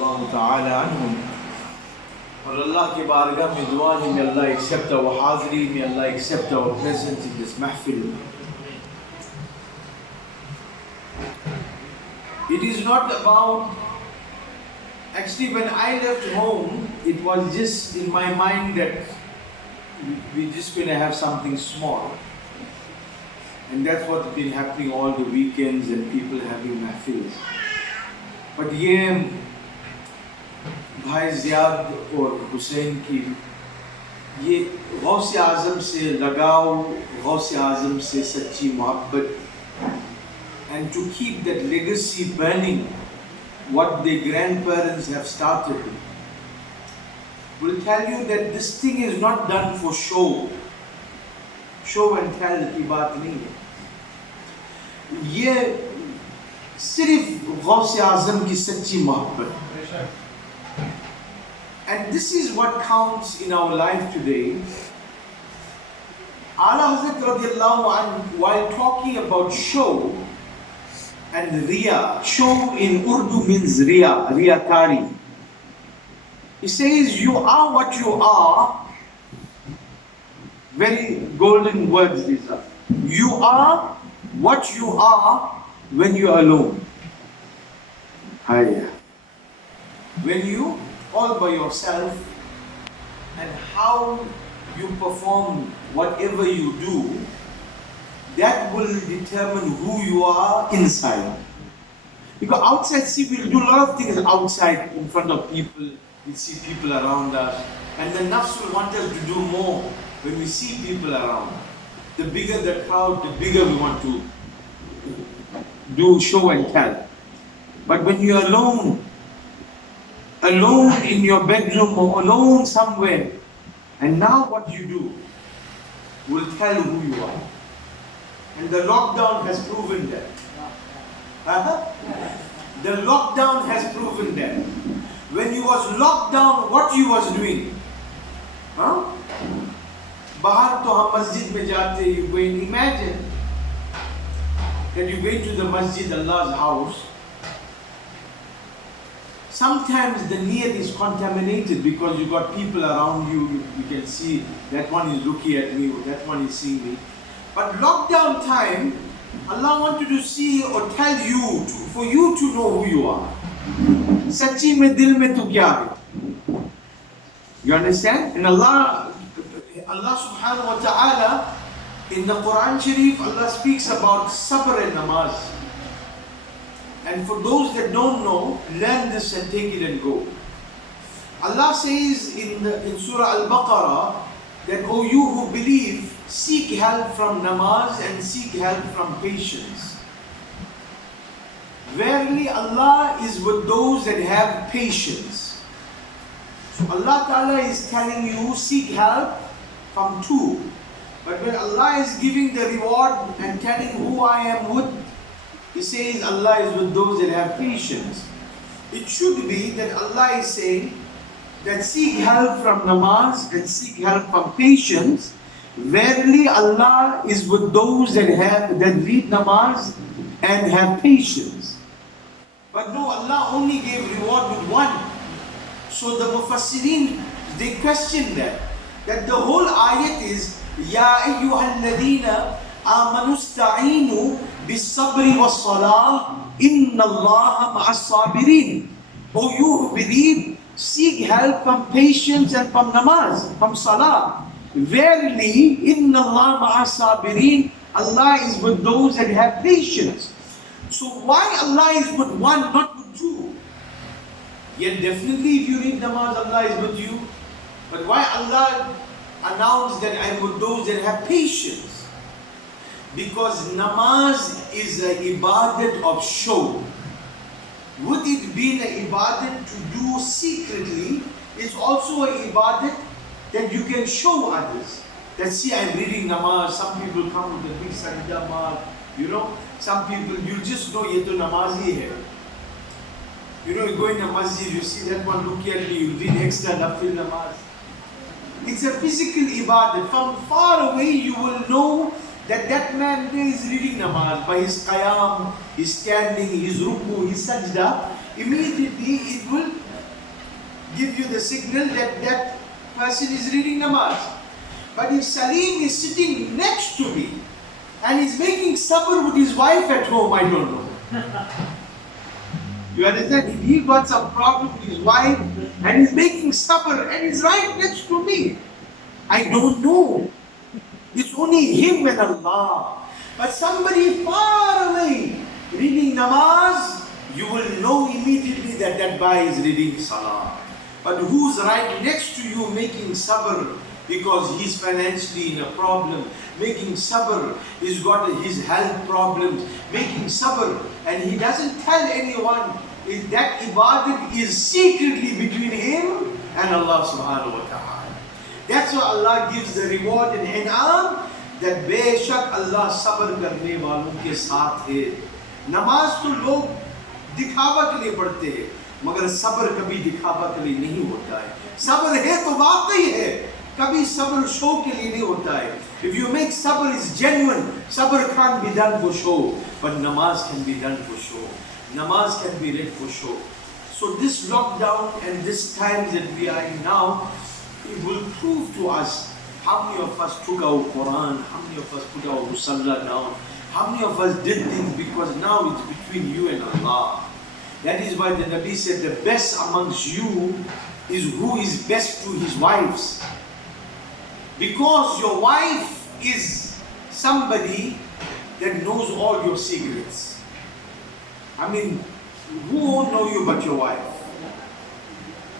radiallahu ta'ala anhum. और अल्लाह के बारगाह में दुआ है, may Allah accept our हाज़री, may Allah accept our presence in this mahfil. It is not about, actually when I left home, it was just in my mind that we're just going to have something small. And that's what's been happening all the weekends and people having mahfils. But ये भाई Ziyad और हुसैन की ये गौस आज़म से लगाव, गौस आज़म से सच्ची मोहब्बत, and to keep that legacy burning, what their grandparents have started, will tell you that this thing is not done for show. Show and tell की बात नहीं है. ये सिर्फ गौस आज़म की सच्ची मोहब्बत. And this is what counts in our life today. Ala Hazrat radiallahu anhu, while talking about show and riya, show in Urdu means riya, riyakari. He says, you are what you are. Very golden words these are. You are what you are when you are alone. Hiya. When you all by yourself, and how you perform whatever you do, that will determine who you are inside. Because outside, see, we'll do a lot of things outside in front of people. We see people around us, and the nafs will want us to do more when we see people around. The bigger the crowd, the bigger we want to do show and tell. But when you're alone in your bedroom or alone somewhere, and now what you do will tell who you are. And the lockdown has proven that. The lockdown has proven that. When you was locked down, what you was doing? Bahar to hum masjid mein jate, you go and imagine that you go to the masjid, Allah's house. Sometimes the niyat is contaminated because you got people around you. You can see that one is looking at me, that one is seeing me. But lockdown time, Allah wanted to see or tell you, for you to know who you are. Sachi mein dil mein tu kya hai? You understand? And Allah subhanahu wa ta'ala, in the Quran Sharif, Allah speaks about sabr and namaz. And for those that don't know, learn this and take it and go. Allah says in Surah Al-Baqarah that, O you who believe, seek help from namaz and seek help from patience. Verily Allah is with those that have patience. So Allah Ta'ala is telling you, seek help from two. But when Allah is giving the reward and telling who I am with, He says Allah is with those that have patience. It should be that Allah is saying that seek help from namaz and seek help from patience. Verily Allah is with those that read namaz and have patience. But no, Allah only gave reward with one. So the Mufassirin, they question that the whole ayat is Ya ayyuhalladhina amanu sta'inu bis-sabri was-salah inna Allaha ma'as-sabirin. O you who believe, seek help from patience and from namaz, from salah. Verily, inna Allah ma'as-sabirin, Allah is with those that have patience. So why Allah is with one, not with two? Yet definitely if you read namaz, Allah is with you. But why Allah announced that I am with those that have patience? Because namaz is an ibadat of show. Would it be an ibadat to do secretly? It's also an ibadat that you can show others. That see, I'm reading namaz. Some people come with a big sajda mat. You know, some people, you just know ye to namazi hai. You know, you go in a masjid, you see that one look at me, you read extra nafil namaz. It's a physical ibadat. From far away you will know that that man there is reading namaz. By his qiyam, his standing, his ruku, his sajda, immediately it will give you the signal that that person is reading namaz. But if Salim is sitting next to me and he's making sabr with his wife at home, I don't know. You understand? If he got some problem with his wife and he's making sabr and he's right next to me, I don't know. It's only him and Allah. But somebody far away reading namaz, you will know immediately that that guy is reading salah. But who's right next to you making sabr because he's financially in a problem, making sabr, he's got his health problems, making sabr, and he doesn't tell anyone, is that ibadat is secretly between him and Allah subhanahu wa ta'ala. That's why Allah gives the reward in in'am, that बेशक Allah सब्र करने वालों के साथ है. नमाज तो लोग दिखावा के लिए पढ़ते हैं, मगर सब्र कभी दिखावा के लिए नहीं होता है. सब्र है तो वाकई है, कभी सब्र शो के लिए नहीं होता है. If you make sabr is genuine, sabr can't be done for show, but namaz can be done for show. Namaz can be read for show. So this lockdown and this times that we are in now, it will prove to us how many of us took our Quran, how many of us put our Musalla down, how many of us did things because now it's between you and Allah. That is why the Nabi said the best amongst you is who is best to his wives. Because your wife is somebody that knows all your secrets. I mean, who won't know you but your wife?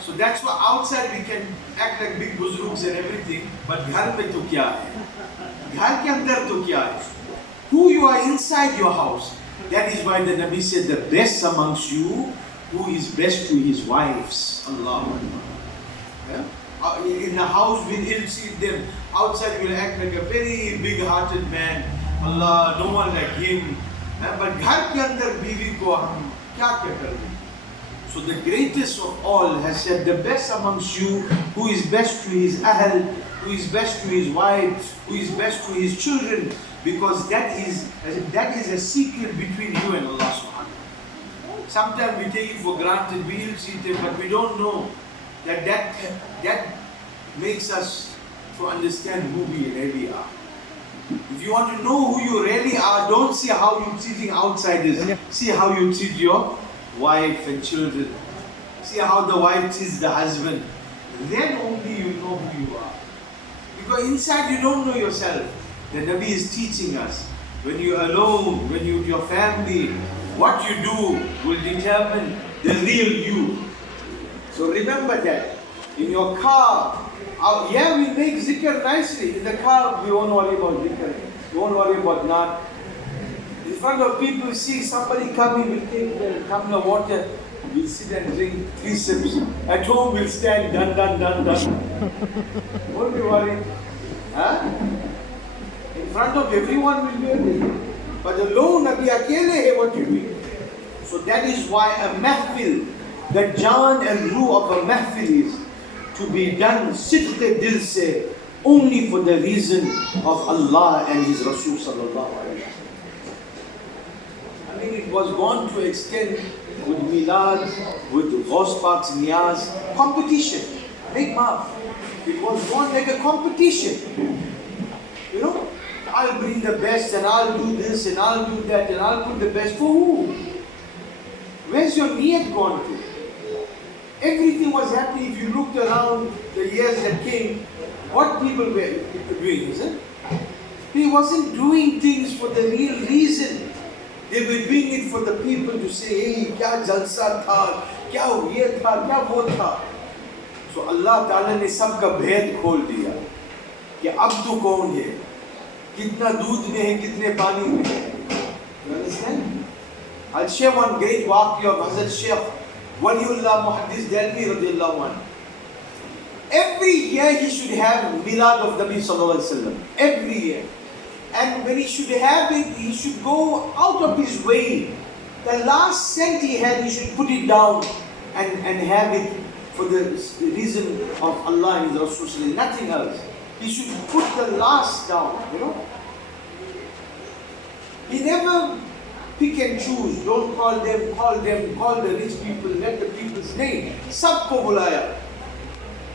So that's why outside we can act like big buzrugs and everything, but ghar mein to kya hai? Ghar ke andar to kya hai? Who you are inside your house. That is why the Nabi said the best amongst you, who is best to his wives. Allah. Yeah? In the house we'll ill-treat them. Outside we'll act like a very big-hearted man. Allah, no one like him. But ghar ke andar biwi ko hum kya kar rahe? So the greatest of all has said the best amongst you, who is best to his ahl, who is best to his wife, who is best to his children, because that is a secret between you and Allah subhanahu wa ta'ala. Sometimes we take it for granted, we ill-treat them, but we don't know that makes us to understand who we really are. If you want to know who you really are, don't see how you're treating outsiders. See how you treat your wife and children. See how the wife treats the husband. Then only you know who you are. Because inside you don't know yourself. The Nabi is teaching us. When you're alone, when you're with your family, what you do will determine the real you. So remember that. In your car, yeah, we make zikr nicely. In the car, we won't worry about zikr. We won't worry about not. In front of people, see somebody coming, we'll take the tumbler of water, we'll sit and drink 3 sips. At home, we'll stand, done. Won't be worried. Huh? In front of everyone, we'll do it. But alone, Nabi akele hai, what you do. So that is why a mahfil, the jaan and ruh of a mahfil is to be done sidq dil se, only for the reason of Allah and His Rasul sallallahu alaihi wasallam. I mean, it was gone to extend with milad, with Ghaus Pak's niyaz, competition, big maaf. It was gone like a competition. You know, I'll bring the best and I'll do this and I'll do that and I'll put the best for who? Where's your niyat gone to? Everything was happening. If you looked around the years that came, what people were doing, is it? He wasn't doing things for the real reason. They were doing it for the people to say, hey, kya jalsa tha, kya ye tha, kya wo tha. So Allah Ta'ala ne sabka bhed khol diya. Ki ab tu kaun hai? Kitna doodh mein hai, kitne pani mein hai. You understand? I'll share one great waqi of Hazrat Shaykh Waliullah Muhaddis Delhi radiyallahu anhu. Every year he should have milad of Nabi sallallahu alaihi wasallam. Every year. And when he should have it, he should go out of his way. The last cent he had, he should put it down and have it for the reason of Allah and His Rasul, nothing else. He should put the last down, you know. He never pick and choose. Don't call the rich people, let the people नहीं, सबको बुलाया.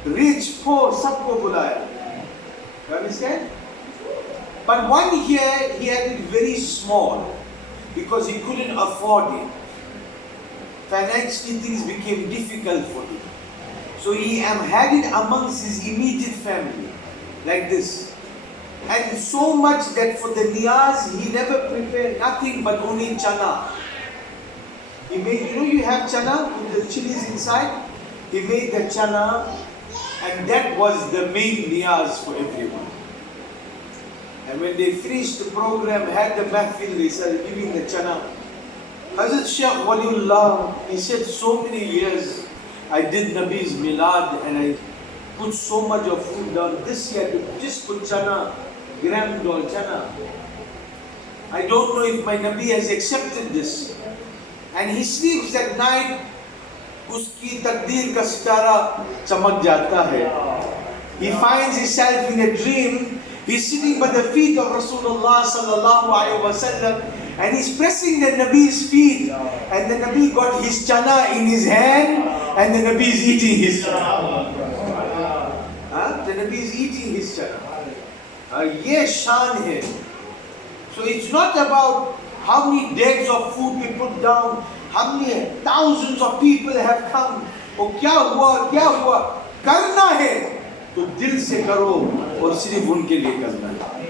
Rich, poor, सबको बुलाया. You understand? But one year he had it very small because he couldn't afford it. Financially things became difficult for him. So he had it amongst his immediate family, like this. And so much that for the niyaz he never prepared nothing but only chana. He made, you have chana with the chilies inside? He made the chana, and that was the main niyaz for everyone. And when they finished the program, had the mahfil, they started giving the chana. Hazrat Shaykh Waliullah, he said, so many years I did Nabi's milad and I put so much of food down. This year to just put chana, gram dal chana. I don't know if my Nabi has accepted this. And he sleeps at night, uski takdeer ka sitara chamak jata hai. He finds himself in a dream. He's sitting by the feet of Rasulullah sallallahu alaihi wasallam, and he's pressing the Nabi's feet, and the Nabi got his chana in his hand, and the Nabi is eating his chana. The Nabi is eating his chana. Ye shan hai. So it's not about how many days of food we put down, how many thousands of people have come. Oh, kya hua, karna hai. तो दिल से करो और सिर्फ उनके लिए करना है.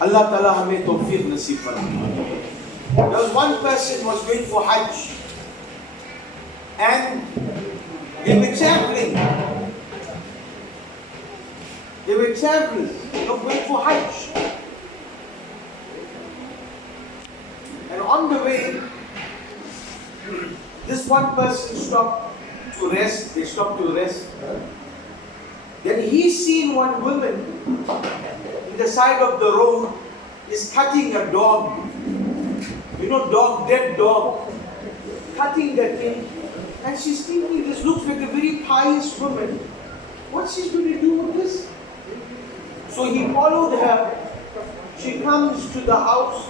अल्लाह ताला हमें तौफीक नसीब फरमाए. There was one person was going for Hajj, and they were traveling. They were travelers. They were going for Hajj, and on the way, this one person stopped to rest. They stopped to rest. Then he seen one woman in the side of the road is cutting a dog. Dog, dead dog. Cutting that thing. And she's thinking, this looks like a very pious woman. What's she going to do with this? So he followed her. She comes to the house.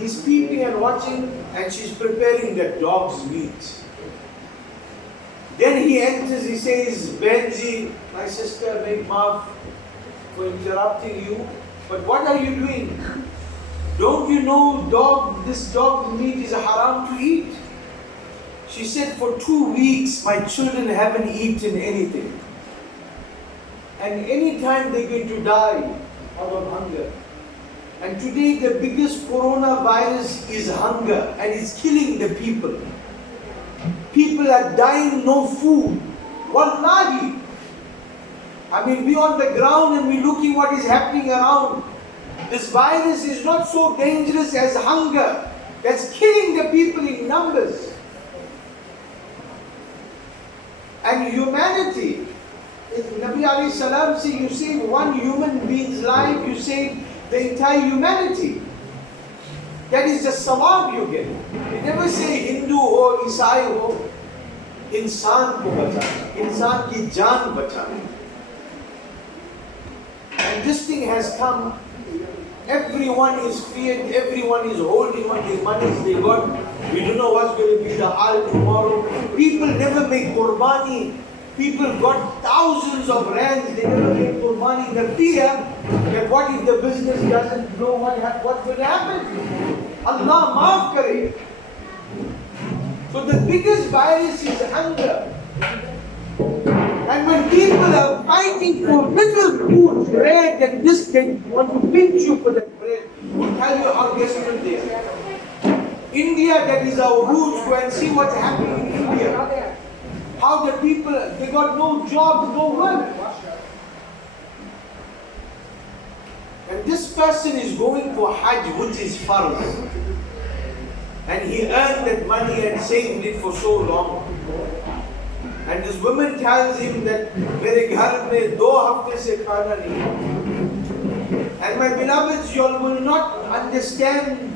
He's peeping and watching, and she's preparing the dog's meat. Then he enters, he says, Benji, my sister, make maaf for interrupting you, but what are you doing? Don't you know this dog meat is haram to eat? She said, for 2 weeks my children haven't eaten anything. And any time they're going to die out of hunger. And today the biggest coronavirus is hunger, and it's killing the people. People are dying, no food. Wallahi. I mean, we're on the ground and we're looking what is happening around. This virus is not so dangerous as hunger. That's killing the people in numbers. And humanity, Nabi alayhi salam said, you save one human being's life, you save the entire humanity. That is the sawab you get. You never say Hindu ho, Isai ho. Insan ko bachana. Insan ki jaan bachana. And this thing has come. Everyone is feared. Everyone is holding on the monies they got. We don't know what's going to be the hal tomorrow. People never make qurbani. People got thousands of rands. They never make qurbani. The fear that what if the business doesn't know what's going to happen? Allah maaf kare. So the biggest virus is hunger. And when people are fighting for little food, bread and this, they want to pinch you for that bread. We'll tell you how desperate they are. India, that is our roots. Go and see what's happening in India. How the people, they got no jobs, no work. And this person is going for Hajj, which is farz. And he earned that money and saved it for so long. And this woman tells him that mere ghar mein 2 hafte se khana nahi. And my beloveds, you all will not understand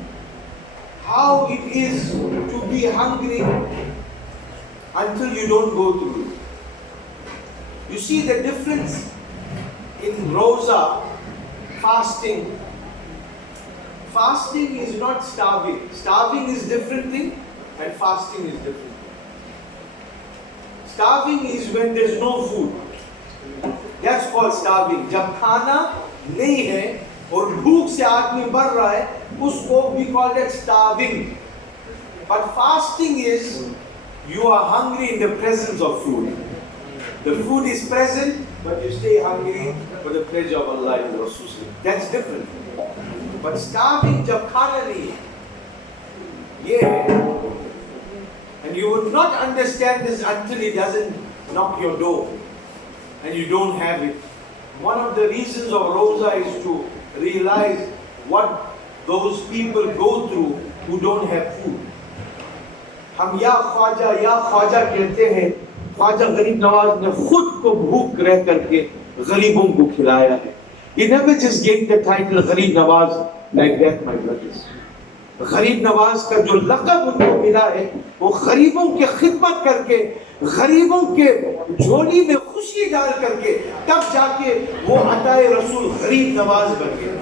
how it is to be hungry until you don't go through it. You see the difference in Roza, fasting. Fasting is not starving. Starving is different thing and fasting is different. Starving is when there's no food. That's called starving. जब खाना नहीं है और भूख से आदमी मर रहा है, उसको we call it starving. But fasting is you are hungry in the presence of food. The food is present, but you stay hungry for the pleasure of Allah and Rasul. That's different. But starving जब खाना नहीं है, ये है. And you will not understand this until it doesn't knock your door and you don't have it. One of the reasons of Roza is to realize what those people go through who don't have food. हम या ख्वाजा कहते हैं. ख्वाजा गरीब नवाज ने खुद को भूख रह करके गरीबों को खिलाया है. He never just gave the title गरीब Nawaz like that, my brothers. गरीब नवाज का जो लक़ब उनको मिला है, वो गरीबों की खिदमत करके, गरीबों के झोली में खुशी डाल करके, तब जाके वो अताए रसूल गरीब नवाज बन गए.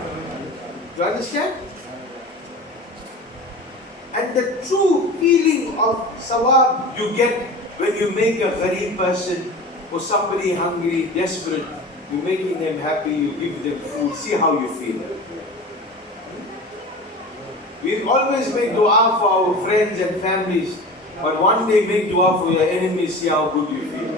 Do you understand? And the true feeling of sawab you get when you make a gharib person or somebody hungry, desperate, you're making them happy, you give them food, see how you feel. We always make dua for our friends and families, but one day make dua for your enemies, see how good you feel.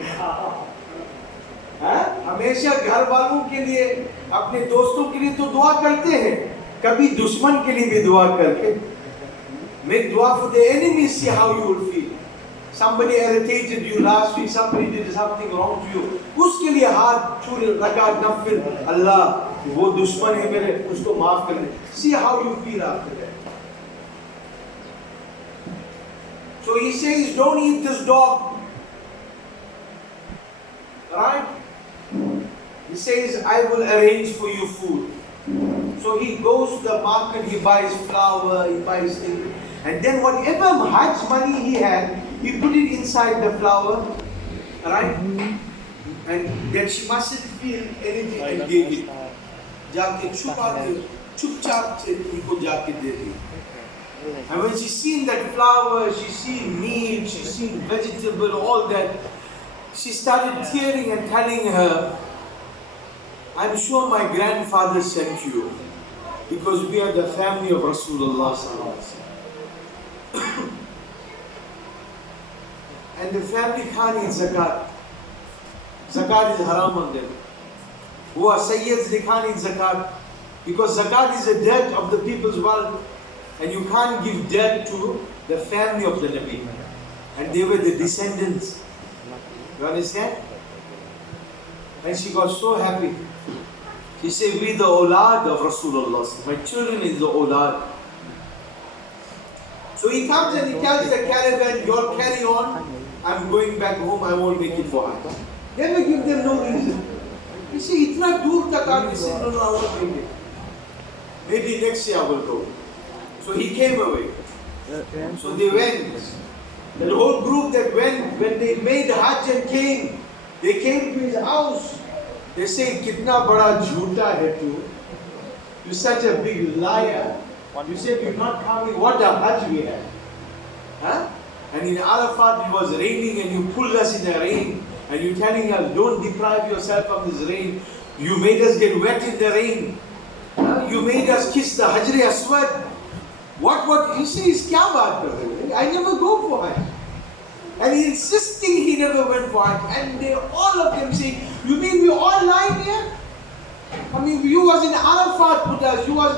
हमेशा घर वालों के लिए, अपने दोस्तों के लिए तो दुआ करते हैं, कभी दुश्मन के लिए भी दुआ करके. Make dua for the enemies, see how you will feel. Somebody irritated you last week, somebody did something wrong to you. उसके लिए हाथ छू लगा नफिल, अल्लाह वो दुश्मन है मेरे, उसको माफ कर दे. See how you feel after that. So he says, don't eat this dog. Right? He says, I will arrange for you food. So he goes to the market, he buys flour, he buys things. And then whatever Hajj money he had, he put it inside the flour. Right? And then she mustn't feel anything and gave it. जाके चुपचाप से उनको जाके दे दी. And when she seen that flour, she seen meat, she seen vegetable, all that, she started tearing and telling her, I'm sure my grandfather sent you because we are the family of Rasulullah sallallahu alaihi wasallam. And the family can't eat zakat. Zakat is haram on them. Who are Sayyids, they can't eat zakat because zakat is a dirt of the people's wealth. And you can't give dirt to the family of the Nabi. And they were the descendants. You understand? And she got so happy. She said, we the awlad of Rasulullah. My children is the awlad. So he comes and he tells the caravan, you all carry on. I'm going back home, I won't make it for Hajj. Never give them no reason. You see, itna dur tak aap say, no, I won't make it. Maybe next year I will go. So he came away. So they went. The whole group that went, when they made Hajj and came, they came to his house. They say, Kitna bada jhoota hai tu. You're such a big liar. You said you're not coming. What a Hajj we had. Huh? And in Arafat it was raining and you pulled us in the rain. And you're telling us, don't deprive yourself of this rain. You made us get wet in the rain. Huh? You made us kiss the Hajr Aswad. What, you see, is kya baat kar rahe ho? I never go for Hajj. And he insisting he never went for Hajj. And they, all of them say, you mean we all lying here? I mean, you was in Arafat with us, you was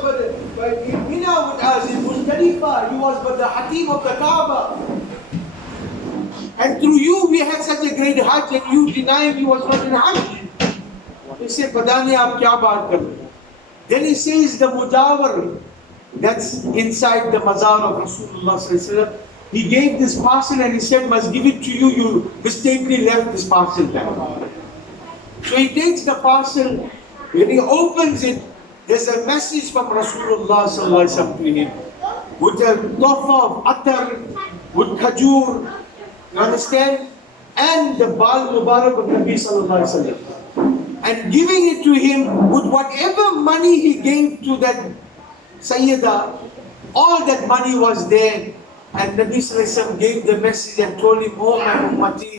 in Mina with us, in Muzdalifah, you was but the Hatim of the Kaaba. And through you we had such a great Hajj and you denied you was not in Hajj. He said, Pata nahi aap kya baat kar rahe ho? Then he says the Mujawar, that's inside the Mazar of Rasulullah sallallahu alaihi wasallam. He gave this parcel and he said, must give it to you, you mistakenly left this parcel back. So he takes the parcel, when he opens it, there's a message from Rasulullah sallallahu alaihi wasallam to him. With a tofa of attar, with khajur, you understand? And the Bal Mubarak of Nabi sallallahu alaihi wasallam. And giving it to him with whatever money he gave to that Sayyidah, all that money was there. And Nabi sallallahu alaihi wasallam gave the message and told him, oh my ummati,